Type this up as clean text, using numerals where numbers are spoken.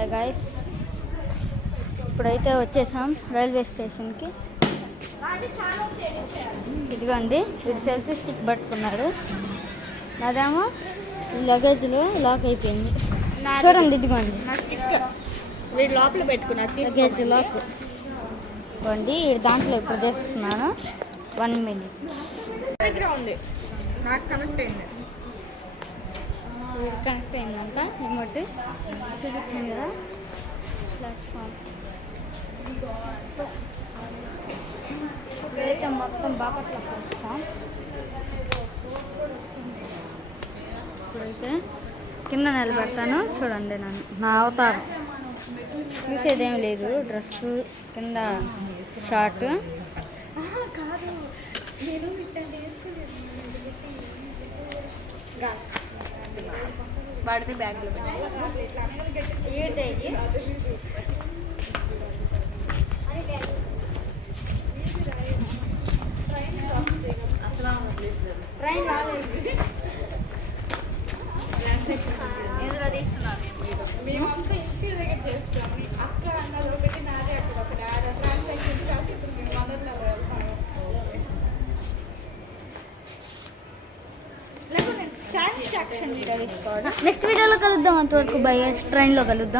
Hi guys, ఇప్పుడైతే వచ్చేసాం railway స్టేషన్కి. ఇదిగోండి, వీడు సెల్ఫీ స్టిక్ పట్టుకున్నాడు. నాదేమో లగేజ్లో లాక్ అయిపోయింది. చూడండి, ఇదిగోండి నా స్టిక్ వీడు లోపల పెట్టుకున్నాడు. లగేజ్ లాక్ ఇవ్వండి. దాంట్లో ఇప్పుడు చేస్తున్నాను. 1 minute దగ్గర ఉంది, నాకు కనెక్ట్ అయింది. వీడు కనెక్ట్ అయిందంట. రిమోట్ చూపించాను కదా, ప్లాట్ఫామ్ ఇప్పుడైతే మొత్తం బాపట్ల ప్లాట్ఫామ్. ఇప్పుడైతే కింద నిలబెడతాను. చూడండి, నా అవతారం చూసేదేం లేదు. డ్రెస్ కింద షార్ట్. వాడితే బ్యాగ్లో ట్రైన్ రాలేదు. ఎందులో తీస్తున్నాను మేము అంతా ఇంటి దగ్గర చేస్తాం. అక్క అన్నది ఒకటి, నాదే అక్కడ ఒకటి. ట్రాన్సాక్షన్ కాసి ఇప్పుడు మేము మనలో వెళ్తాము. లేకపోతే సాటిస్ఫాక్షన్ వీడియో తీసుకోవాలి. నెక్స్ట్ వీడియోలో కలుద్దాం. అంతవరకు బై. ట్రైన్లో కలుద్దాం.